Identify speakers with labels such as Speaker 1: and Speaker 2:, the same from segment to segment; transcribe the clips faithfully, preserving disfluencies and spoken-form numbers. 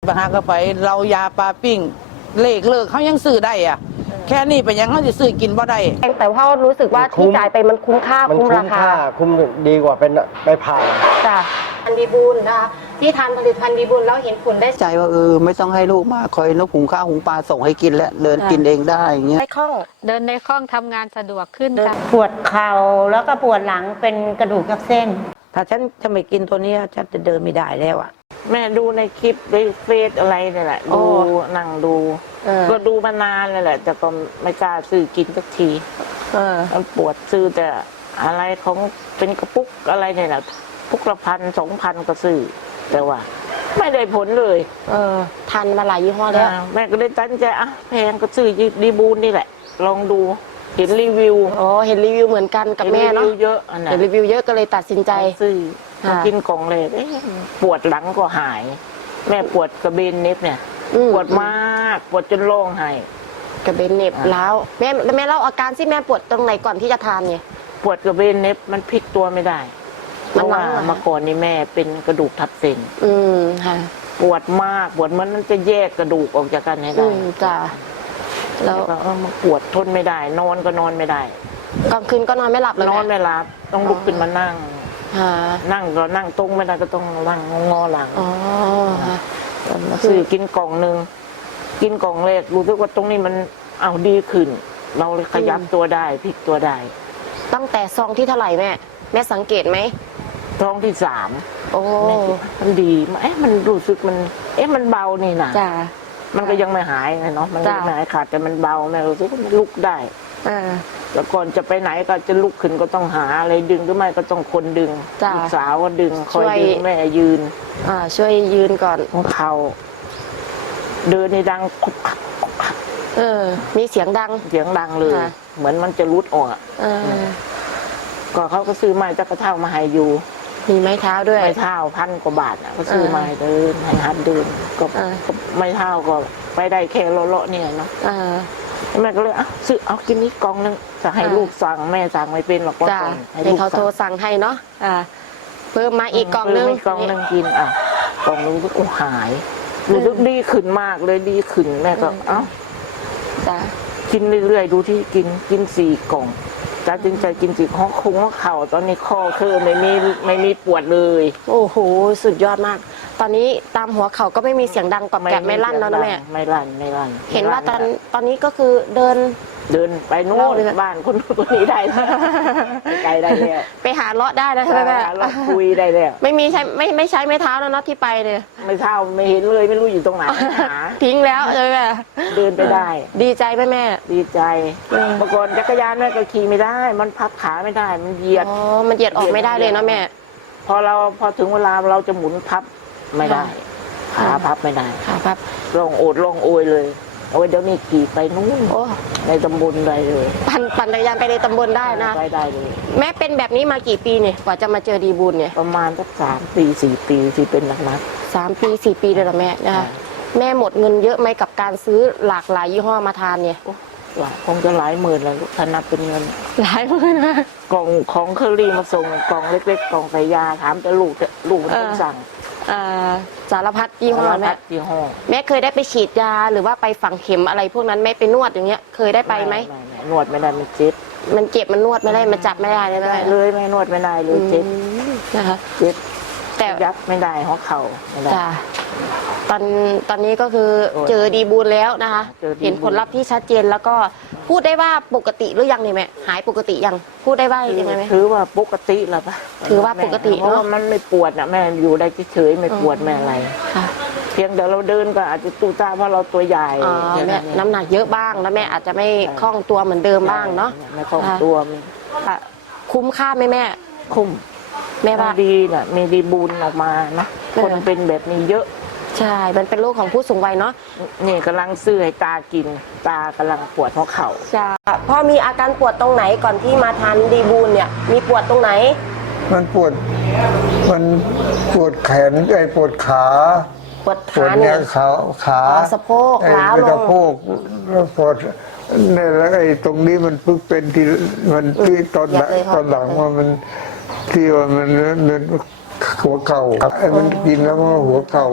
Speaker 1: บางหาก็ไปเรายาปลาปิ้งเลขเลิกเขายังซื้อได้อ่ะแค่นี้ไปยังเขาจะซื้อกินบ่ได้
Speaker 2: แต่ว่ารู้สึกว่าที่จ่ายไปมันคุ้มค่าคุ้มราคา
Speaker 3: คุ้มดีกว่าเป็นไปผ่าน
Speaker 2: จ้ะพันธุ์ดีบูลนะคะที่ทานผลิตภัณฑ์ดีบูลแล้วเห็นผลได้
Speaker 4: ใจว่าเออไม่ต้องให้ลูกมาคอยนกหุงข้าวหุงปลาส่งให้กินแล้วเดินกินเองได้อย่างเงี้ย
Speaker 2: ได้คล่อง
Speaker 5: เดินในคล่องทำงานสะดวกขึ้นค่ะ
Speaker 6: ปวดเข่าแล้วก็ปวดหลังเป็นกระดูกทับเส้น
Speaker 1: ถ้าฉันจะไม่กินตัวนี้ฉันจะเดินไม่ได้แล้วอ่ะ
Speaker 7: แม่ดูในคลิปในเฟซอะไรนี่แหละดูนั่งดูก็ดูมานานเลยแหละแต่ก็ไม่กล้าซื้อกินสักทีมันปวดซื้อแต่อะไรของเป็นกระปุกอะไรเนี่ยแหละปุกละพันสองพันก็ซื้อแต่ว่าไม่ได้ผลเลย
Speaker 2: เออทานมาหลายยี่ห้อแล้ว
Speaker 7: แม่ก็เลยตั้งใจอ่ะแพงก็ซื้อดีบูนนี่แหละลองดูเห็นรีวิว
Speaker 2: อ๋อเห็นรีวิวเหมือนกันกับแม่เนาะ
Speaker 7: เยอะอันไหน
Speaker 2: เห็นรีวิวเยอะก็เลยตัดสินใจ
Speaker 7: ซื้อมากินกล่องเลยปวดหลังก็หายแม่ปวดกระเบนเน็บเนี่ยปวดมากปวดจนร้องไห้
Speaker 2: กระเบนเน็บแล้วแม่แม่เล่าอาการที่แม่ปวดตรงไหนก่อนที่จะทานเนี่ย
Speaker 7: ปวดกระเบนเน็บมันพลิกตัวไม่ได้เพราะว่าเมื่อก่อนนี่แม่เป็นกระดูกทับเส้น
Speaker 2: อืมค่ะ
Speaker 7: ปวดมากปวดมันมันจะแยกกระดูกออกจากกันให้ได้
Speaker 2: จ้ะ
Speaker 7: แล้วก็มาปวดทนไม่ได้นอนก็นอนไม่ได้
Speaker 2: กลางคืนก็นอนไม่หลับเลย
Speaker 7: นอนไม่หลับต้องลุกขึ้นมานั่งนั่งก็นั่งตรงไม่ได้ก็ต้องนั่งงอหลัง
Speaker 2: อ๋อ
Speaker 7: มาซื้อกินกล่องหนึ่งกินกล่องแรกรู้สึกว่าตรงนี้มันเอาดีขึ้นเราเลยขยับตัวได้พลิกตัวได้
Speaker 2: ตั้งแต่ซองที่เท่าไหร่แม่แม่สังเกตไหม
Speaker 7: ซองที่สาม
Speaker 2: โอ้
Speaker 7: มันดีเอ๊ะมันรู้สึกมันเอ๊ะมันเบานี่นะ
Speaker 2: จ้า
Speaker 7: มันก็ยังไม่หายไงเนาะมันไม่หายขาดแต่มันเบาแม่รู้สึกมันลุกได้แล้วก่อนจะไปไหนก็จะลุกขึ้นก็ต้องหาอะไรดึงหรือไม่ก็ต้องคนดึงลูกสาวก็ดึงคอยดึงแม่ยืน
Speaker 2: อ่าช่วยยืนก่อน
Speaker 7: ของเขาเดินในดังคุกคักคุกคัก
Speaker 2: เออมีเสียงดัง
Speaker 7: เสียงดังเลยเหมือนมันจะรุดออกก็เขาก็ซื้อไม้จักระเท่ามาให้อยู่
Speaker 2: มีไม้เท้าด้วย
Speaker 7: ไม้เท้าพันกว่าบาทอ่ะก็ซื้อมาเดินให้หัดเดินก็ไม้เท้าก็ไปได้แค่เลาะๆเนี่ยเนาะแม่ก็เลยอ่ะซื้อเอากินนี้กล่องนึงจะให้ลูกสั่งแม่สั่งไม่เป็นหรอกก็
Speaker 2: ให้เขาโทรสั่งให้เนาะอ่าเพิ่มมาอีกกล่องนึง
Speaker 7: กล่องนึงกินอ่ะกล่องนึงก็หายรู้สึกดีขึ้นมากเลยดีขึ้นแม่ก็เอ้ากินเรื่อยๆดูที่กินกินสี่กล่องจ้าจึงใจกินสี่ข้อคงว่าเข่าตอนนี้ข้อคือไม่มีไม่มีปวดเลย
Speaker 2: โอ้โหสุดยอดมากตอนนี้ตามหัวเข่าก็ไม่มีเสียงดังกรอบแกรบไม่ลั่นแล้วนะแม่
Speaker 7: ไม่ลั่นไม่ลั่น
Speaker 2: เห็นว่าตอนตอนนี้ก็คือเดิน
Speaker 7: เดินไปโน่นบ้านคนคนนี้ได้ไกลได้แล้ว
Speaker 2: ไปหาเลาะได้แล้วใช่ไหมแม่
Speaker 7: คุยได้แล้ว
Speaker 2: ไม่มีใช้ไม่ไม่ใช้ไม้เท้าแล้วเนาะที่ไปเนี่ย
Speaker 7: ไม้เท้าไม่เห็นเลยไม่รู้อยู่ตรงไหนหา
Speaker 2: ทิ้งแล้วใช่ไหม
Speaker 7: เดินไปได้
Speaker 2: ดีใจไหมแม่
Speaker 7: ดีใจเมื่อก่อนจักรยานแม่ก็ขี่ไม่ได้มันพับขาไม่ได้มันเหยียด
Speaker 2: อ๋อมันเหยียดออกไม่ได้เลยเนาะแม่
Speaker 7: พอเราพอถึงเวลาเราจะหมุนพับไม่ได้ขาพับไม่ได้
Speaker 2: ขาพับ
Speaker 7: ลองโอดลองโอยเลยโอ้ยเดี๋ยวนี้ขี่ไปนู่นในตำบลได้เลย
Speaker 2: ปั่นปั่นจักรยานไปในตำบลได้นะ
Speaker 7: ไปได้เลย
Speaker 2: แม่เป็นแบบนี้มากี่ปีเนี่ยกว่าจะมาเจอดีบูลเนี่ย
Speaker 7: ประมาณสักสามปีสี่ปีที่เป็นหนัก
Speaker 2: ๆสามปีสี่ปีเลยเหรอแม่นะคะแม่หมดเงินเยอะไหมกับการซื้อหลากหลายยี่ห้อมาทานเนี่ย
Speaker 7: คงจะหลายหมื่นแล้วถ้านับเป็นเงิน
Speaker 2: หลายหมื่นนะ
Speaker 7: กล่องของเคอรี่มาส่งกล่องเล็กๆกล่องใส่ยาถามแต่ลูกลูกมันต้องสั่ง
Speaker 2: สารพัดยี่ห้อแม่แม่เคยได้ไปฉีดยาหรือว่าไปฝังเข็มอะไรพวกนั้นแม่ไปนวดอย่างเงี้ยเคยได้ไปไหม
Speaker 7: นวดไม่ได้มันเจ็บ
Speaker 2: มันเจ็บมันนวดไม่ได้มันจับไม่ได้เลย
Speaker 7: เลยไม่นวดไม่ได้เลยเจ็บ
Speaker 2: นะคะ
Speaker 7: เจ็บแต่ยักไม่ได้หัวเข่าไม่ได้
Speaker 2: ตอนตอนนี้ก็คือเจอดีบูลแล้วนะคะเห็นผลลัพธ์ที่ชัดเจนแล้วก็พูดได้ว่าปกติหรือยังนี่แม่หายปกติยังพูดได้ว่ายังไงไหม
Speaker 7: ถือว่าปกติแล้วปะ
Speaker 2: ถือว่าปกติ
Speaker 7: เพราะว่ามันไม่ปวดนะแม่อยู่ได้เฉยๆไม่ปวดแม่อะไรเพียงเดี๋ยวเราเดินก็อาจจะตูตาเพราะเราตัวใหญ่
Speaker 2: แม่น้ำหนักเยอะบ้างแล้วแม่อาจจะไม่คล่องตัวเหมือนเดิมบ้างเนาะ
Speaker 7: ไม่คล่องตัว
Speaker 2: คุ้มค่าไหมแม่
Speaker 7: คุ้ม
Speaker 2: แม่ว่า
Speaker 7: ดีน่ะมีดีบูลออกมานะคนเป็นแบบนี้เยอะ
Speaker 2: ใช่มันเป็นโรคของผู้สูงวัยเนาะ
Speaker 7: นี่กำลังซื้อให้ตากินตากำลังปวดหัวเข่า
Speaker 2: ใช่พ่อมีอาการปวดตรงไหนก่อนที่มาทานดีบูลเนี่ยมีปวดตรงไหน
Speaker 3: มันปวดมันปวดแขนไอ้ปวดขา
Speaker 2: ปวดขาเนี่ย
Speaker 3: ขาขา
Speaker 2: สะโพกล้าวลง
Speaker 3: สะโพกแล้วปวดเนี่ยแล้วไอ้ตรงนี้มันเพิ่งเป็นที่มันที่ตอนตอนหลังว่ามันที่ว่ามันมันหัวเข่าไอ้มันกินแล้วมันหัวเข่า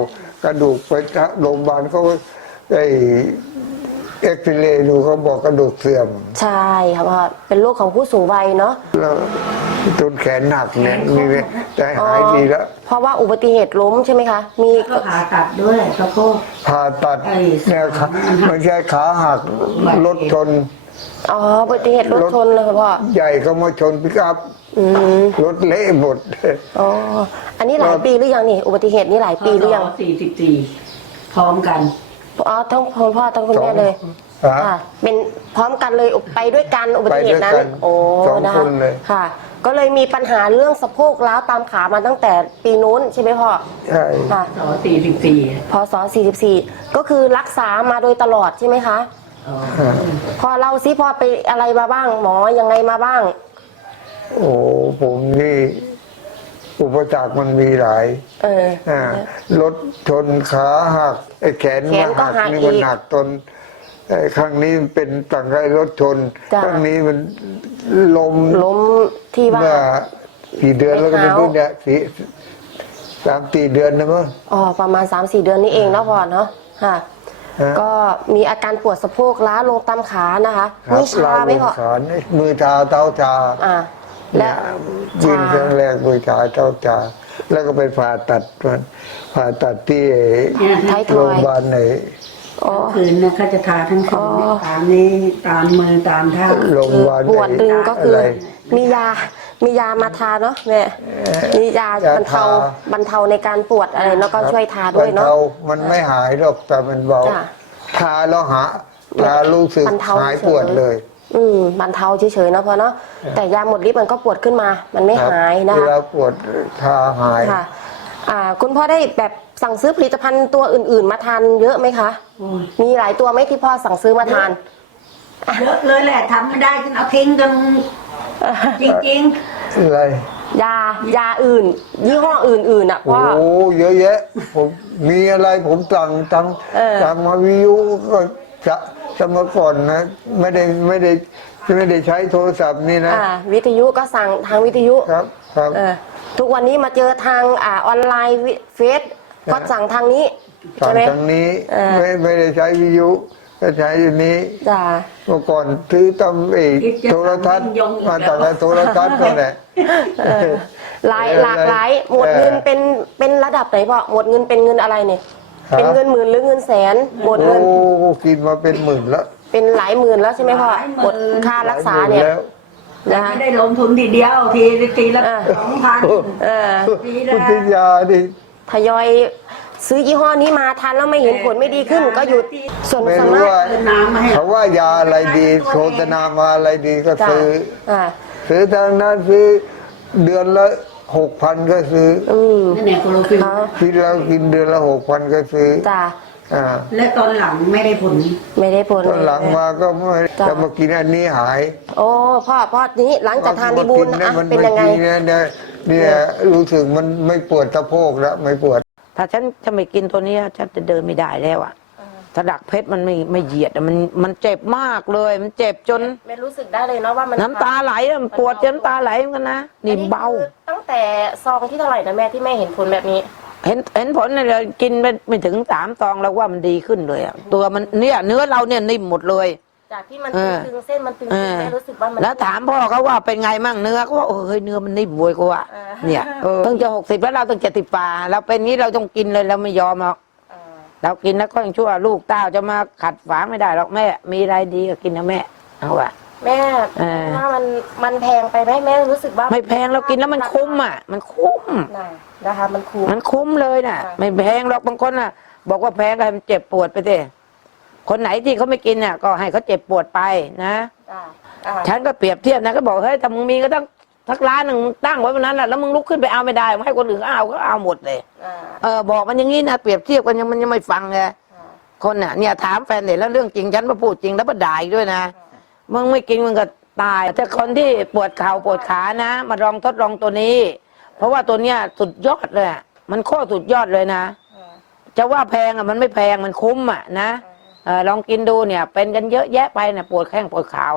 Speaker 3: กระดูกไปโรงพยาบาลเขาไอเอ็กซเรย์ดูเขาบอกกระดูกเสื่อม
Speaker 2: ใช่ครับพ่อเป็นโรคของผู้สูงวัยเนาะ
Speaker 3: แล้วจนแขนหนักเนี่ยมีใจหายดีแล้ว
Speaker 2: เพราะว่าอุบัติเหตุล้มใช่ไหมคะมี
Speaker 6: ก็ผ่าตัดด้วยสะโพก
Speaker 3: ผ่าตัดเนี่ยขาไม่ใช่ขาหักรถชน
Speaker 2: อ๋ออุบัติเหตุรถชนเลยครับพ่อ
Speaker 3: ใหญ่เขามาชนปิกอัพ
Speaker 2: อืม
Speaker 3: รถเละหมด
Speaker 2: อ๋ออันนี้หลายปีหรือยังนี่อุบัติเหตุนี้หลายปีหรือยัง
Speaker 6: สี่สิบสี่พร้อมกัน
Speaker 2: อ๋อทั้งคุณพ่อทั้งคุณแม่เลย
Speaker 3: ฮะ
Speaker 2: ค่ะเป็นพร้อมกันเลยไปด้วยกันอุบัติเหตุนั้น
Speaker 3: ไปด้วยกัน
Speaker 2: โอ้
Speaker 3: สอง
Speaker 2: นะ
Speaker 3: ค
Speaker 2: คะ
Speaker 3: นเลย
Speaker 2: ค่ะ ก็เลยมีปัญหาเรื่องสะโพกล้าวตามขามาตั้งแต่ปีนู้นใช่ไหมพ่อ
Speaker 3: ใช่
Speaker 2: ค่ะ
Speaker 6: สอสี่สิบสี่
Speaker 2: พศสี่สิบสี่ก็คือรักษามาโดยตลอดใช่ไหมคะพ่อเล่าซิพ่อไปอะไรมาบ้างหมอยังไงมาบ้าง
Speaker 3: โอ้ผมนี่อุปสรรคมันมีหลาย
Speaker 2: เออ
Speaker 3: อ่ารถชนขาหักไอ้แขน
Speaker 2: แข
Speaker 3: มาน
Speaker 2: ก็
Speaker 3: หัก
Speaker 2: หัก
Speaker 3: นี่มัน
Speaker 2: อีก
Speaker 3: หักตนไอ้ครั้งนี้มันเป็นต่างกับรถชน
Speaker 2: จ้ะ
Speaker 3: ครั้งนี้มันลม
Speaker 2: ล้มที่ว่า
Speaker 3: เมื่อกี่เดือนแล้วก็ไม่รู้
Speaker 2: ไม่เท้า
Speaker 3: เนี่ยสี่สามสี่เดือนนะมั้ง
Speaker 2: อ๋อประมาณ สามสี่ เดือนนี้เองนะพ่อเนาะค่ะ
Speaker 3: ฮะ
Speaker 2: ก็มีอาการปวดสะโพกล้าลงตามขานะคะ
Speaker 3: ครับ
Speaker 2: มีชาไหมพ่อ
Speaker 3: ลวงขานี่มือชาเท้าชา
Speaker 2: อ่า
Speaker 3: เนี่
Speaker 2: และ
Speaker 3: ยยืนครั้งแรกมือชาเท้าชาแล้วก็ไปผ่าตัดมันผ่าตัดที่
Speaker 2: ท้ายท
Speaker 3: โร
Speaker 2: อง
Speaker 3: พ
Speaker 2: ย
Speaker 3: ยาบาลไหน
Speaker 2: อ๋อ
Speaker 6: คืนเนี่ยเขาจะทาทั้งคืนเนี่ยตามนี้ตามมือตามเท้า
Speaker 3: โรงพยาบาล
Speaker 2: ปวดตึงก็คือ
Speaker 3: อะไร
Speaker 2: มียา มียามาทาเนาะแม่มียา
Speaker 3: ยา
Speaker 2: บรรเทา
Speaker 3: ทา
Speaker 2: บรรเทาในการปวดอะไรแล้วก็ช่วยทาด้วยเนาะ
Speaker 3: บรรทมันไม่หายหรอกแต่มันเบา
Speaker 2: จ้ะ
Speaker 3: ทาแล้วหาทารู้สึก
Speaker 2: บรรเทา
Speaker 3: หาย
Speaker 2: เฉย
Speaker 3: ปวดเลย
Speaker 2: อืมบรรเทาเฉยๆนะพ่อเนาะแต่ยาหมดฤทธิ์มันก็ปวดขึ้นมา มันไม่
Speaker 3: ครับ
Speaker 2: หายนะ
Speaker 3: เว
Speaker 2: คะ
Speaker 3: ลาปวดทาหาย
Speaker 2: ค่ะ อ่า คุณพ่อได้แบบสั่งซื้อผลิตภัณฑ์ตัวอื่น ๆ มาทานเยอะไหมคะ มีหลายตัวไหมที่พ่อสั่งซื้อมาทาน
Speaker 6: เยอะเลยแหละทำไม่ได้จนเอาทิ้งกันจริง
Speaker 3: อะไร
Speaker 2: ยา ยาอื่น ยี่ห้ออื่นๆอ่ะ
Speaker 3: โอ้
Speaker 2: พ่อ
Speaker 3: โหเยอะแยะ ผมมีอะไรผมสั่งท
Speaker 2: เออ
Speaker 3: ำทำมาวิวยุก็จะสมัยก่อนนะ ไม่ได้ไม่ได้ไม่ได้ใช้โทรศัพท์นี่นะ
Speaker 2: อ่า วิทยุก็สั่งทางวิทยุ
Speaker 3: ครับครับ
Speaker 2: เออทุกวันนี้มาเจอทางอ่าออนไลน์วิเฟซก็สั่งทางนี้
Speaker 3: สั่
Speaker 2: ใช่
Speaker 3: ง
Speaker 2: ไหม
Speaker 3: ทางนี้
Speaker 2: เออ
Speaker 3: ไม่ไม่ได้ใช้วิทยุก็ใช้อยู่นี้
Speaker 2: จ้า
Speaker 3: เมื่อก่อนซื้อตำเอก
Speaker 6: คิดจะ
Speaker 3: โทรทัศน์
Speaker 6: ทำยิ่งยงอีก
Speaker 3: มา
Speaker 6: แล้ว
Speaker 3: จากไหนโทรทัศน์ก็แหละ
Speaker 2: หลายหลากหลายหมดเงินเป็นเป็นระดับไหนพ่อหมดเงินเป็นเงินอะไรเนี่ย
Speaker 3: ครับ
Speaker 2: เป็นเงินหมื่นหรือเงินแสนหมด
Speaker 3: โอ้
Speaker 2: เงิน
Speaker 3: กินมาเป็นหมื่นแล้ว
Speaker 2: เป็นหลายหมื่นแล้วใช่ไหมพ่อ
Speaker 6: หลายหมื่น
Speaker 2: หมดค่ารักษาเนี่ย
Speaker 3: หลหมื่แล้ว
Speaker 6: ๆแต่
Speaker 2: นะคะ
Speaker 6: ไม่ได้ลงทุนทีเดียวทีทีละ
Speaker 2: เออ
Speaker 6: สองพัน
Speaker 2: เออ
Speaker 6: ที
Speaker 3: พุ
Speaker 6: ละ
Speaker 3: ทธิยาดิ
Speaker 2: ทยอยซื้อยี่ห้อนี้มาทานแล้วไม่เห็นผลไม่ดีขึ้นก็หยุดส่วน
Speaker 3: ไม่
Speaker 2: ส่วน
Speaker 3: รู้
Speaker 2: มาก
Speaker 3: ว่า
Speaker 6: เติมน้ำมาให้
Speaker 3: เขาว่ายาอะไรดีโฆษณามาอะไรดีก็
Speaker 2: จ้า
Speaker 3: ซื้อ
Speaker 2: อ่า
Speaker 3: ซื้อทางนั้นซื้อเดือนละหกพันก็ซื้อ
Speaker 2: อืม
Speaker 6: นั่นแหละโคโลฟิล
Speaker 2: เขา
Speaker 3: คิดแล้วกินเดือนละหกพันก็ซื้อ
Speaker 2: จ้า
Speaker 3: อ่า
Speaker 6: และตอนหลังไม่ได้ผล
Speaker 2: ไม่ได้ผล
Speaker 3: ตอนหลังมาก็ไม่
Speaker 2: จ้ะ
Speaker 3: จะมากินอันนี้หาย
Speaker 2: โอ้พ่อพ่อนี้หลังจากทานดีบูล
Speaker 3: มากิ
Speaker 2: อ่ะ
Speaker 3: มั
Speaker 2: เป็นยังไง
Speaker 3: ม่กิเนี่ยเนี่ยเนี่ยรู้สึกมันไม่ปวดสะโพกแล้วไม่ปวด
Speaker 1: ถ้าฉันจะไม่กินตัวเนี้ยฉันจะเดินไม่ได้แล้วอ่ะถ้าดักเพชรมันไม่ไม่เหยียดอะมันมันเจ็บมากเลย มันเจ็บจน
Speaker 2: ไม่รู้สึกได้เลยเนาะว่ามัน
Speaker 1: น้ำตาไหลอะมันปวดจนน้ำตาไหลเหมือนกันนะนี่เบา
Speaker 2: คือตั้งแต่ซองที่เท่าไหร่นะแม่ที่แม่เห็นผลแบบนี้
Speaker 1: เห็นเห็นผลเลยกินไปไม่ถึงสามซองแล้วว่ามันดีขึ้นเลยอะตัวมันเนี่ยเนื้อเราเนี่ยนิ่มหมดเลย
Speaker 2: จากที่มัน
Speaker 1: เออ
Speaker 2: ตึงๆเส้นมันตึง
Speaker 1: เออ
Speaker 2: ๆแม่รู้สึกว่ามัน
Speaker 1: แล้วถามพ่อเขาว่าเป็นไงมั่งเนื้อเขาว่าเออเฮ้ยเนื้อมันนิ่มบวยกว่า
Speaker 2: เออ
Speaker 1: เนี่ยเออเพิ่งจะหกสิบแล้วเราต้องเจ็ดสิบป่าเราเป็นนี้เราต้องกินเลยเราไม่ยอมหรอก
Speaker 2: เออ
Speaker 1: เรากินแล้วก็ยังชั่วลูกเต้าจะมาขัดฝางไม่ได้หรอกแม่มีอะไรดีก็กินนะแม่เอาอะ
Speaker 2: แม่
Speaker 1: เออ
Speaker 2: ว่ามันมันแพงไปไหมแม่รู้สึกว่า
Speaker 1: ไม่แพงเรากินแล้วมันคุ้มอ่ะ มันคุ้ม
Speaker 2: น่ะนะคะมันคุ้ม
Speaker 1: มันคุ้มเลยน่ะ
Speaker 2: ค่ะ
Speaker 1: ไม่แพงหรอกบางคนน่ะ บอกว่าแพงก็ให้มันเจ็บปวดไปสิคนไหนที่เขาไม่กินน่ะ ก็ให้เขาเจ็บปวดไปนะ
Speaker 2: อ่าอ่า
Speaker 1: ฉันก็เปรียบเทียบนะก็บอกเฮ้ยถ้ามึงมีก็ต้องทักร้านหนึ่งมึงตั้งไว้วันนั้นน่ะแล้วมึงลุกขึ้นไปเอาไม่ได้มึงให้คนอื่นก็เอาก็เอาหมดเลย
Speaker 2: อ่า
Speaker 1: เออบอกมันอย่างนี้นะเปรียบเทียบกันยังมันยังไม่ฟังไง
Speaker 2: อ่า
Speaker 1: คนน่ะเนี่ยถามแฟนเด็กแล้วเรื่องจริงฉันมาพูดจริงแล้วมาด่าอีกด้วยนะมึงไม่กินมึงก็ตายแต่คนที่ปวดเข่าปวดขานะ มาลองทดลองตัวนี้ เพราะว่าตัวเนี้ยสุดยอดเลยอะมันโคตรสุดยอดเลยนะ จะว่าแพงอ่ะมันไม่แพงมันคุ้มอ่ะนะเออลองกินดูเนี่ย เป็นกันเยอะแยะไปเนี่ยปวดแข้งปวดขาเนี่ย
Speaker 2: แ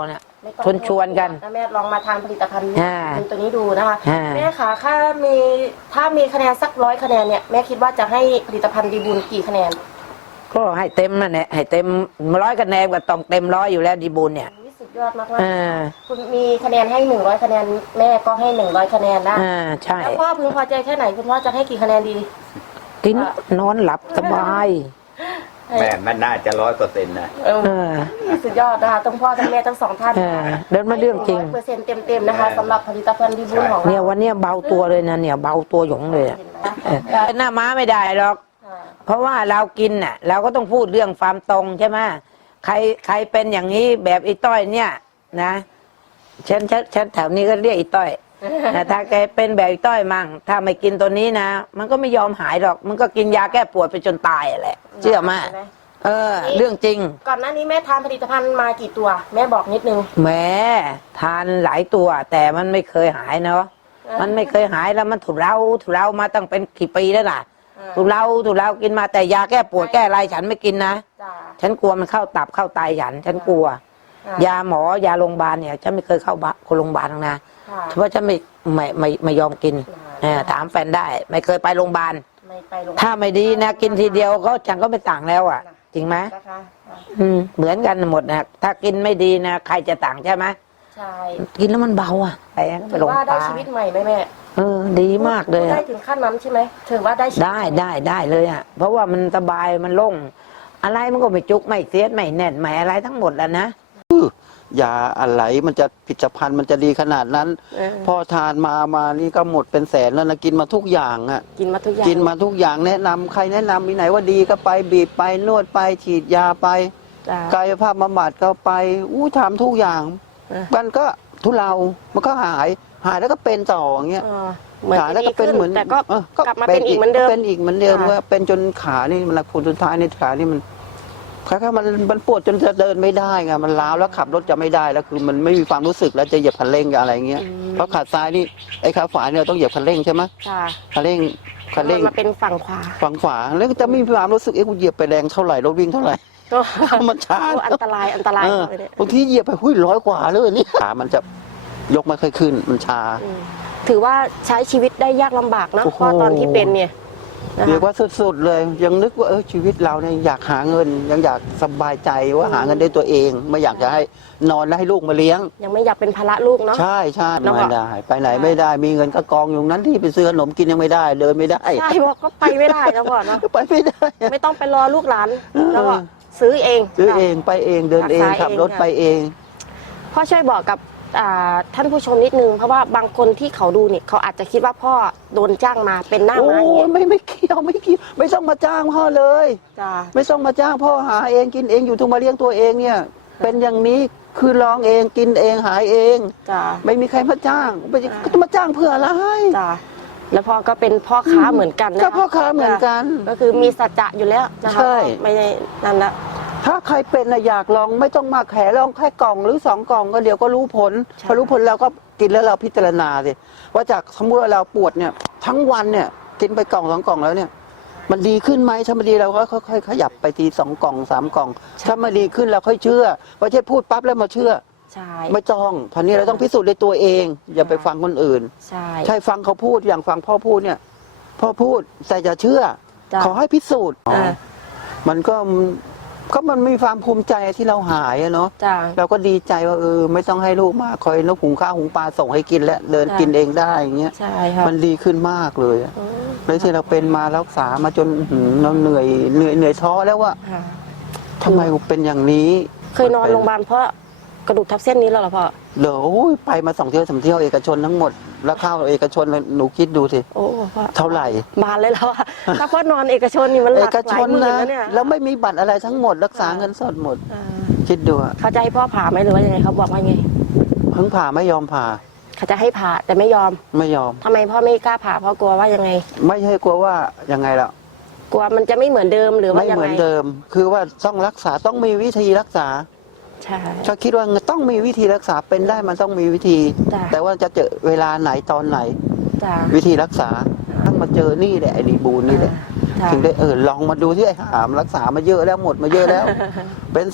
Speaker 2: ไม่ต้อง
Speaker 1: ชวนชวนกัน
Speaker 2: แม่ลองมาทานผลิตภัณฑ์
Speaker 1: อ่า
Speaker 2: ตัวนี้ดูนะคะ
Speaker 1: อ่า
Speaker 2: แม่คะถ้ามีถ้ามีคะแนนสักร้อยคะแนนเนี่ยแม่คิดว่าจะให้ผลิตภัณฑ์ดีบุญกี่คะแนน
Speaker 1: ก็ให้เต็มนั่นแหละให้เต็มร้อยคะแนนก็ต้องเต็มร้อยอยู่แล้วดีบุญเนี่ย
Speaker 2: อุ๊ยสุดยอดมากๆ
Speaker 1: อ่า
Speaker 2: คุณมีคะแนนให้หนึ่งร้อยคะแนนแม่ก็ให้หนึ่งร้อยคะแนนได้
Speaker 1: อ่าใช่
Speaker 2: แล้วพ่อพึงพอใจแค่ไหนคุณพ่อจะให้กี่คะแนนดี
Speaker 1: กินนอนหลับสบาย
Speaker 8: แม่มันน่าจะร้อยเปอร์เซ็นต์นะ
Speaker 2: เออ
Speaker 1: เออ
Speaker 2: สุดยอดนะคะทั้งพ่อทั้งแม่ทั้งสองท่าน
Speaker 1: เออเดินมาเรื่องจริง
Speaker 2: ร้อยเปอร์เซ็นต์เต็มๆนะคะสำหรับผลิตภัณฑ์ดีบุญของ
Speaker 1: เนี่ย
Speaker 2: เรา
Speaker 1: วันเนี้ยเบาตัวเลยนะเนี่ยเบาตัวหยงเลยอะเออแต่หน้าม้าไม่ได้หรอก
Speaker 2: ค่ะ
Speaker 1: เพราะว่าเรากินน่ะเราก็ต้องพูดเรื่องความตรงใช่ไหมใครใครเป็นอย่างนี้แบบอีต้อยเนี่ยนะฉันฉันฉันแถวนี้ก็เรียกอีต้อยแต่ถ้าแกเป็นแบบอีต้อยมั่งถ้าไม่กินตัวนี้นะ มันก็ไม่ยอมหายหรอก มันก็กินยาแก้ปวดไปจนตายอะแหละเชื่อไหมเออ เรื่องจริง
Speaker 2: ก่อนหน้านี้แม่ทานผลิตภัณฑ์มากี่ตัว แม่บอกนิดนึง
Speaker 1: แหมทานหลายตัว แต่มันไม่เคยหายเนาะมันไม่เคยหายแล้วมันถูกเราถูกเรามาตั้งเป็นกี่ปีแล้วล่ะ ถูกเราถูกเรากินมาแต่ยาแก้ปวดแก้อะไรฉันไม่กินนะ
Speaker 2: จ้า
Speaker 1: ฉันกลัวมันเข้าตับเข้าไตฉัน ฉันกลัว
Speaker 2: ค่ะ
Speaker 1: ยาหมอยาโรงพยาบาลเนี่ยฉันไม่เคยเข้าบ้านโรงพยาบาลหรอกนะ
Speaker 2: ค่ะ
Speaker 1: เพราะฉันไม่ไม่ไม่ไม่ยอมกิน
Speaker 2: ค่ะ
Speaker 1: เออถามแฟนได้ ไม่เคยไปโรงพยาบาล
Speaker 2: ไม่ไปโรง
Speaker 1: ถ้าไม่ดีนะกินทีเดียวก็ฉันก็ไม่ต่างแล้วอ่ะ จริงไหม
Speaker 2: นะคะ
Speaker 1: อืมเหมือนกันหมดนะถ้ากินไม่ดีนะใครจะต่างใช่ไหม
Speaker 2: ใช่
Speaker 1: กินแล้วมันเบาอ่ะไปก็ไป
Speaker 2: ถือ
Speaker 1: โรงพ
Speaker 2: ว่าย
Speaker 1: า
Speaker 2: ได้
Speaker 1: บาล
Speaker 2: ชีวิตใหม่ไหมแม่
Speaker 1: เออ ดีมากเลย
Speaker 2: ได้
Speaker 1: อะ
Speaker 2: ถึงขั้นนั้นใช่ไหมถือว่าได้ชีวิต
Speaker 1: ได้ได้ได้เลยอ่ะ เพราะว่ามันสบายมันโล่งอะไรมันก็ไม่จุกไม่เสียดไม่แน่นไม่อะไรทั้งหมดแล้วนะ
Speaker 4: ยาอะไรมันจะผลิตภัณฑ์มันจะดีขนาดนั้น
Speaker 2: เออ
Speaker 4: พอทานมามานี่ก็หมดเป็นแสนแล้วนะกินมาทุกอย่างอ่ะ
Speaker 2: กินมาทุกอย่าง
Speaker 4: กินมาทุกอย่างแนะนำใครแนะนำมีไหนว่าดีก็ไปบีบไปนวดไปฉีดยาไป
Speaker 2: จ้าก
Speaker 4: ายภาพบำบัดก็ไปอู้ทำทุกอย่าง
Speaker 2: เออ
Speaker 4: มันก็ทุเลามันก็หายหายแล้วก็เป็นต่ออย่างเงี้ย
Speaker 2: เออเหมือน
Speaker 4: ขา
Speaker 2: จะ
Speaker 4: แล้ว
Speaker 2: ดี
Speaker 4: ก็เป็
Speaker 2: ขึ้
Speaker 4: น
Speaker 2: น
Speaker 4: เหมือน
Speaker 2: แต่ก็
Speaker 4: เออก
Speaker 2: ลับมาเป็นอีกเหมือนเดิม
Speaker 4: เป็นอีกเหมือนเดิม
Speaker 2: ค่ะ
Speaker 4: ว่าเป็นจนขานี่มันผลสุดท้ายในขานี่มันคล้ายๆมันมันปวดจนจะเดินไม่ได้ไงมันล้าวแล้วขับรถจะไม่ได้แล้วคือมันไม่มีความรู้สึกแล้วจะเหยียบคันเร่งกับอะไรเงี้ยเพราะขาซ้ายนี่ไอ้ขาขวาเนี่ยต้องเหยียบคันเร่งใช่ไหม
Speaker 2: จ้า
Speaker 4: คันเร่งคันเร่ง
Speaker 2: มาเป็นฝั่งขวา
Speaker 4: ฝั่งขวาแล้วก็จะไม่มีความรู้สึกเอ๊ะกูเหยียบไปแรงเท่าไหร่รถวิ่งเท่าไหร่
Speaker 2: ก็
Speaker 4: มันช้า
Speaker 2: โอ้อันตรายอันตราย
Speaker 4: เออ
Speaker 2: เลยเนี่ย
Speaker 4: บางทีเหยียบไปหุ้ยร้อยกว่าเลยนี่ขามันจะยกไม่ค่อยขึ้นมันชา
Speaker 2: อืมถือว่าใช้ชีวิตได้ยากลำบากเนอะ
Speaker 4: โอ้โห
Speaker 2: เพราะตอนที่เป็นเนี่ยนะคะ
Speaker 4: เรียกว่าสุดๆเลย ยังนึกว่าเออชีวิตเราเนี่ยอยากหาเงิน ยังอยากสบายใจว่าหาเงินได้ตัวเอง ไม่อยากจะให้นอนแล้วให้ลูกมาเลี้ยง
Speaker 2: ยังไม่อยากเป็นภาระลูกเนาะ
Speaker 4: ใช่ใช่
Speaker 2: แล้วก็
Speaker 4: ไม่ได้ ไปไหนไม่ได้มีเงินก็กองอยู่นั้นที่ไปซื้อขนมกินยังไม่ได้ เดินไม่ได้
Speaker 2: ใช่เพราะก็ไปไม่ได้นะพ่อเนาะ
Speaker 4: ไปไม่ได้
Speaker 2: ไม่ต้องไปรอลูกหลานแล้วก็ซื้อเอง
Speaker 4: ซื้อ
Speaker 2: ค่ะ
Speaker 4: เองไปเองเดินเอง
Speaker 2: รักษา
Speaker 4: ขับรถ
Speaker 2: เอง
Speaker 4: ไปเอง
Speaker 2: พ่อช่วยบอกกับอ่าท่านผู้ชมนิดนึงเพราะว่าบางคนที่เขาดูเนี่ยเขาอาจจะคิดว่าพ่อโดนจ้างมาเป็นหน้า
Speaker 4: โอ้
Speaker 2: ม้าอย่างเงี้ย
Speaker 4: ไม่ไม่เกี่ยวไม่เกี่ยวไม่ต้องมาจ้างพ่อเลย
Speaker 2: จ้า
Speaker 4: ไม่ต้องมาจ้างพ่อหาเองกินเองอยู่ทุกมาเลี้ยงตัวเองเนี่ย เป็นอย่างนี้คือลองเองกินเองหายเอง
Speaker 2: จ้า
Speaker 4: ไม่มีใครมาจ้างไม่ก็จะมาจ้างเพื่ออะไร
Speaker 2: จ้าแล้วพ่อก็เป็นพ่อค้าเหมือนกันนะ
Speaker 4: ก็พ่อค้าเหมือนกัน
Speaker 2: ก็คือมีสัจจะอยู่แล้วนะคะ
Speaker 4: ใช่
Speaker 2: ไม่ได้นั่นละ
Speaker 4: ถ้าใครเป็นนะอยากลองไม่ต้องมาแขลองแค่กล่องหรือสองกล่องก็เดี๋ยวก็รู้ผลพอรู้ผลเราก็กินแล้วเราพิจารณาสิว่าจากสมมติว่าเราปวดเนี่ยทั้งวันเนี่ยกินไปกล่องสองกล่องแล้วเนี่ย มันดีขึ้นไหมถ้ามันดีเราก็ค่อยๆขยับไปทีสองกล่องสามกล่อง ถ้ามันดีขึ้นเราค่อยเชื่อไม่ใช่พูดปั๊บแล้วมาเชื่อ
Speaker 2: ใช่
Speaker 4: ไม่ต้องพันนี้เราต้องพิสูจน์ด้วยตัวเอง อย่าไปฟังคนอื่น
Speaker 2: ใช่
Speaker 4: ใช่ฟังเขาพูดอย่างฟังพ่อพูดเนี่ยพ่อพูดแต่อย่าเชื่อ
Speaker 2: จ้ะ
Speaker 4: ขอให้พิสูจน์
Speaker 2: อ่า
Speaker 4: มันก็ก็มันมีความภูมิใจที่เราหายอะเนาะ
Speaker 2: จ้า
Speaker 4: เราก็ดีใจว่าเออไม่ต้องให้ลูกมากคอยนกหุงข้าวหุงปลาส่งให้กินแล้วเดิน
Speaker 2: จ้ะ
Speaker 4: กินเองได้อย่างเงี้ย
Speaker 2: ใช่ค่ะ
Speaker 4: มันดีขึ้นมากเลยอะ
Speaker 2: อืม
Speaker 4: แล้วที่เราเป็นมารักษามาจนอื้อหือเราเหนื่อยเหนื่อยเหนื่อยท้อแล้วว่า
Speaker 2: ค่ะ
Speaker 4: ทำไมกูเป็นอย่างนี้
Speaker 2: เคยนอนโรงพยาบาลเพราะกระดูกทับเส้นนี้แล้วเหรอพ่อ
Speaker 4: เดี๋ยวโอ้ยไปมาสองเที่ยวสามเที่ยวเอกชนทั้งหมดแล้วเข้าเอกชนหนูคิดดูสิ
Speaker 2: โอ้พ่อ
Speaker 4: เท่าไหร่
Speaker 2: บานเลยแล้วอะถ้าพ่อนอนเอกชนนี่มันห
Speaker 4: เอ
Speaker 2: ลัก
Speaker 4: ก
Speaker 2: ห
Speaker 4: ช
Speaker 2: ลาย
Speaker 4: น
Speaker 2: หมื่น
Speaker 4: นะ
Speaker 2: แล้วเนี่ย
Speaker 4: แล้วไม่มีบัตรอะไรทั้งหมด รักษาเงินสดหมด
Speaker 2: อ่า
Speaker 4: คิดดูอะ
Speaker 2: เขาจะให้พ่อผ่าไหมหรือว่ายังไงเขาบอกว่าไง
Speaker 4: เพิ่งผ่าไม่ยอมผ่า
Speaker 2: เขาจะให้ผ่าแต่ไม่ยอม
Speaker 4: ไม่ยอม
Speaker 2: ทำไมพ่อไม่กล้าผ่าเพราะกลัวว่ายังไง
Speaker 4: ไม่ใช่กลัวว่ายังไงล่ะ
Speaker 2: กลัวมันจะไม่เหมือนเดิมหรือว่า
Speaker 4: ไม่
Speaker 2: ยัง
Speaker 4: เหมื
Speaker 2: ไง
Speaker 4: อนเดิม คือว่าต้องรักษาต้องมีวิธีรักษา
Speaker 2: ใช่
Speaker 4: ถ้าคิดว่าต้องมีวิธีรักษาเป็นได้มันต้องมีวิธี
Speaker 2: จ้ะ
Speaker 4: แต่ว่าจะเจอเวลาไหนตอนไหน
Speaker 2: จ้า
Speaker 4: วิธีรักษาต้องมาเจอนี่แหละไอ้ดีบูนนี่แหละ
Speaker 2: จ้า
Speaker 4: ถึงได้เออลองมาดูที่ไอ้หามรักษามาเยอะแล้วหมดมาเยอะแล้ว เป็นแสน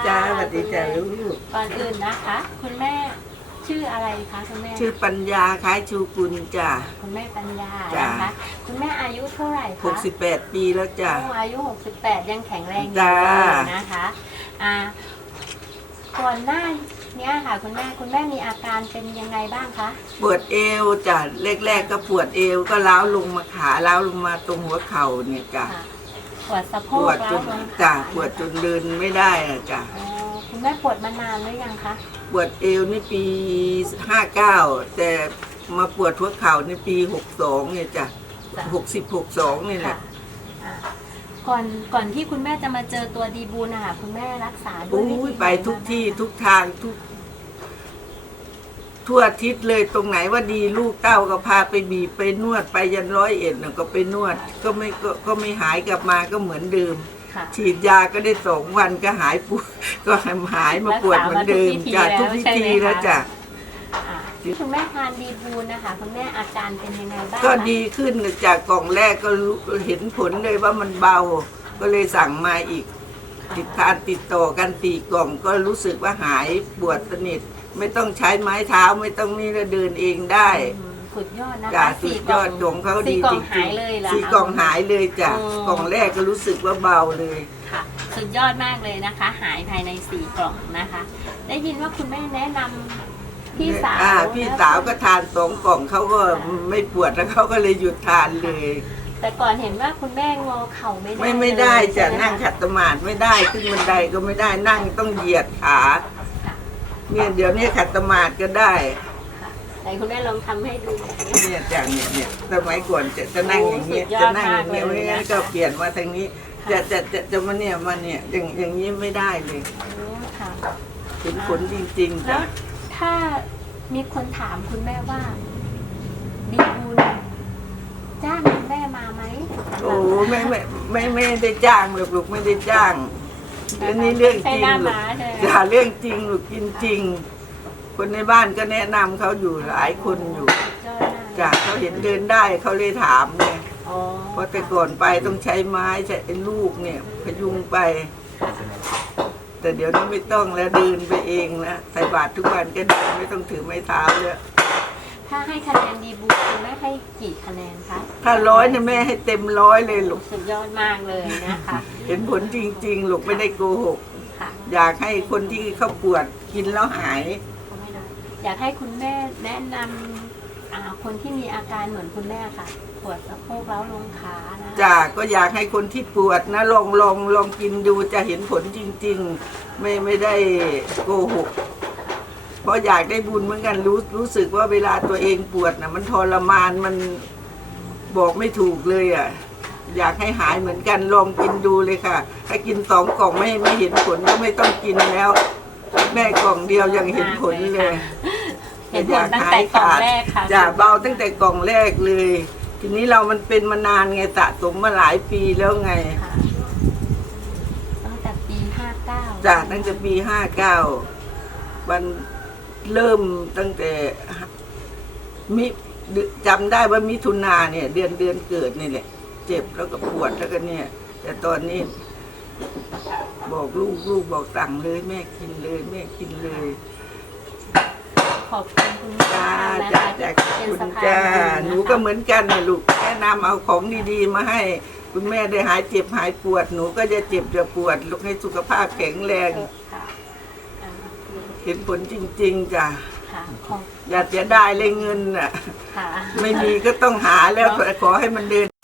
Speaker 9: จ้าสวัสดีจ้าลูก
Speaker 5: ก่อนอื่นนะคะ คุณแม่ชื่ออะไรคะคุณแม่
Speaker 9: ชื่อปัญญาคล้ายชูกุลจ้า
Speaker 5: คุณแม่ปัญญา
Speaker 9: จ้ะ
Speaker 5: นะคะ คุณแม่อายุเท่าไหร่คะ
Speaker 9: หกสิบแปดปีแล้วจ้า
Speaker 5: โอ้อายุหกสิบแปดยังแข็งแรงอยู่
Speaker 9: จ้า
Speaker 5: เลยนะคะอ่าก่อนหน้าเนี้ยค่ะ คุณแม่คุณแม่มีอาการเป็นยังไงบ้างคะ
Speaker 9: ปวดเอวจ้าแรกๆก็ปวดเอวก็ล้าวลงมาขาล้าวลงมาตรงหัวเข่าเนี่ยจ้า
Speaker 5: ค่ะปวดสะโพ
Speaker 9: ป
Speaker 5: ก
Speaker 9: วดจ
Speaker 5: ร้าวน ลง
Speaker 9: จ้า
Speaker 5: ขา
Speaker 9: ปวดจนเดินไม่ได้อะจ้า
Speaker 5: อ๋อคุณแม่ปวดมานานหรือยังคะ
Speaker 9: ปวดเอวนี่ปีห้าเก้าแต่มาปวดหัวเข่าในปีหกสองเนี่ยจ้ะหกสิบหกสองนี่แห
Speaker 5: ค่ะ
Speaker 9: ละ
Speaker 5: อ่าก่อนก่อนที่คุณแม่จะมาเจอตัวดีบูนนะคะคุณแม่รักษาด้วย
Speaker 9: โอ้
Speaker 5: วิธี
Speaker 9: ย
Speaker 5: หน
Speaker 9: ไปทุก
Speaker 5: บ้าง
Speaker 9: ที่ทุกทางทุก ทั่วอาทิศเลยตรงไหนว่าดีลูกเต้าก็พาไปบีบไปนวดไปยันร้อยเอ็ดน่ะก็ไปนวด ก็ไม่ก็ก็ไม่หายกลับมาก็เหมือนเดิม
Speaker 5: ค่ะ
Speaker 9: ฉีดยาก็ได้สองวันก็หายปวด ก็หายมาปวดเหมือนเดิมจ้ะทุกวิธีแล้วจ้ะ
Speaker 5: อ่าคุณแม่ทานดีบูนนะคะคุณแม่อาการเป็นยังไงบ้าง
Speaker 9: ก็
Speaker 5: คะ
Speaker 9: ดีขึ้นจากกล่องแรกก็รู้เห็นผลเลยว่ามันเบา ก็เลยสั่งมาอีก ติดทานติดต่อกันสี่กล่องก็รู้สึกว่าหายปวดสนิท ไม่ต้องใช้ไม้เท้าไม่ต้องนี่แล้วเดินเองได้
Speaker 5: อืมสุดยอดนะ
Speaker 9: จ้ะ
Speaker 5: คะ
Speaker 9: สุด
Speaker 5: สี่
Speaker 9: ยอดของเขาดี
Speaker 5: สี่กล่
Speaker 9: จ
Speaker 5: อง
Speaker 9: ริ
Speaker 5: หาง ยเลยเหรอ
Speaker 9: ๆสี่
Speaker 5: คะ
Speaker 9: กล่องหายเลยจ้ะ
Speaker 5: อ๋อ
Speaker 9: กล่องแรกก็รู้สึกว่าเบาเลย
Speaker 5: ค่ะ สุดยอดมากเลยนะคะ หายภายในสี่กล่องนะคะ ได้ยินว่าคุณแม่แนะนำพี่สาว
Speaker 9: อ่าพี่สาวก็ทานสองกล่องเขาก็ไม่ปวดแล้วเขาก็เลยหยุดทานเลย
Speaker 5: แต่ก่อนเห็นว่าคุณแม่งอเข่าไม่ได้
Speaker 9: ไม่ไม่ได้
Speaker 5: เลย
Speaker 9: จะ
Speaker 5: ใช่ไหม
Speaker 9: นั่ง
Speaker 5: คะ
Speaker 9: ขัดสมาธิไม่ได้ขึ้นบันไดก็ไม่ได้นั่งต้องเหยียดขาเนี่ยเดี๋ยวนี้ขัดสมาธิก็ได้
Speaker 5: ค่ะไหนคุณแม่ลองทำให้ดูหน่อย
Speaker 9: เนี่ยจ้ะเนี่ยเนี่ยสมัยก่อนจะจะนั่งอย่างเงี้ย
Speaker 5: โอ้สุดยอ
Speaker 9: จะ
Speaker 5: ด
Speaker 9: นั่งอย่างเงี้ย
Speaker 5: มากเลย
Speaker 9: ไม่งั้น
Speaker 5: นะคะ
Speaker 9: ก็เปลี่ยนมาทางนี้ จะจะจะจะมาเนี่ยมาเนี่ยอย่างอย่างนี้ไม่ได้เลย
Speaker 5: อ๋อค่ะ
Speaker 9: เห็นผลจริงๆ
Speaker 5: แล้
Speaker 9: จ้ะ
Speaker 5: วถ้ามีคนถามคุณแม่ว่าดีบูนจ้างคุณแม่มาไหม
Speaker 9: โอ้ไม่ไม่ไม่ไม่ได้จ้างหรอกลูกไม่ได้จ้างอันนี้เรื่องจริง
Speaker 5: ใช่หน้า
Speaker 9: ลูก
Speaker 5: ม้าใช่ไหม
Speaker 9: จ้ะเรื่องจริงลูกกินจริง คนในบ้านก็แนะนำเขาอยู่หลายคนอยู่
Speaker 5: ยอดมาก
Speaker 9: จ้ะเขาเห็นเดินได้เขาเลยถามไง
Speaker 5: อ๋อ
Speaker 9: เพราะแต่ก่อนไปต้องใช้ไม้ใช้ลูกเนี่ยพยุงไป แต่เดี๋ยวนี้ไม่ต้องแล้วเดินไปเองนะใส่บาตรทุกวันก็เดินไม่ต้องถือไม้เท้าเลย
Speaker 5: ถ้าให้คะแนนดีบูคุณแม่ให้กี่คะแนนคะ
Speaker 9: ถ้าร้อยเนี่ยแม่ให้เต็มร้อยเลยลูก
Speaker 5: สุดยอดมากเลยนะคะ
Speaker 9: เห็นผลจริง ๆ ลูกไม่ได้โกหก
Speaker 5: ค่ะ
Speaker 9: อยากให้คนที่เขาปวดกินแล้วหาย
Speaker 5: อยากให้คุณแม่แนะนำอ่าคนที่มีอาการเหมือนคุณแม่ค่ะ ปวดสะโพกแล้วลงขานะ
Speaker 9: จ้าก็อยากให้คนที่ปวดนะลองลองลองกินดูจะเห็นผลจริง ๆ ไม่ไม่ได้โกหก เพราะอยากได้บุญเหมือนกันรู้รู้สึกว่าเวลาตัวเองปวดนะมันทรมานมันบอกไม่ถูกเลยอ่ะ อยากให้หายเหมือนกันลองกินดูเลยค่ะ ถ้ากินสองกล่องไม่ไม่เห็นผลก็ไม่ต้องกินแล้ว แม่กล่องเดียวยังเห็นผลเลย
Speaker 5: เห็นผลตั้งแต่กล่องแรกค่ะ
Speaker 9: จะเบาตั้งแต่กล่องแรกเลย ทีนี้เรามันเป็นมานานไงสะสมมาหลายปีแล้วไง
Speaker 5: ค่ะตั้งแต่ปีห้าเก้า
Speaker 9: จ้ะตั้งแต่ปีห้าเก้าวันเริ่มตั้งแต่มิจำได้ว่ามิถุนาเนี่ย เดือนเดือนเกิดนี่แหละ เจ็บแล้วก็ปวดแล้วก็เนี่ย แต่ตอนนี้ บอกลูกลูกบอกสั่งเลย แม่กินเลย แม่กินเลย
Speaker 5: ขอบคุณคุณแม่
Speaker 9: จ้า
Speaker 5: นะ
Speaker 9: จ้า
Speaker 5: คะ
Speaker 9: จ้าขอบ
Speaker 5: เป็น
Speaker 9: คุณ
Speaker 5: สะพาน
Speaker 9: จ้า
Speaker 5: บุญนะคะ
Speaker 9: หนูก็เหมือนกันเนี่ยลูกแนะนำเอาของดีๆมาให้ คุณแม่ได้หายเจ็บหายปวดหนูก็จะเจ็บจะปวด ลูกให้สุขภาพแข็งแรง
Speaker 5: ค่ะอ่า
Speaker 9: เห็นผลจริง ๆจ้ะ
Speaker 5: ค่ะของ
Speaker 9: อย่าเสียดายเลยเงินน่ะ
Speaker 5: ค่ะ
Speaker 9: ไม่มีก็ต้องหาแล้วขอให้มันเดิน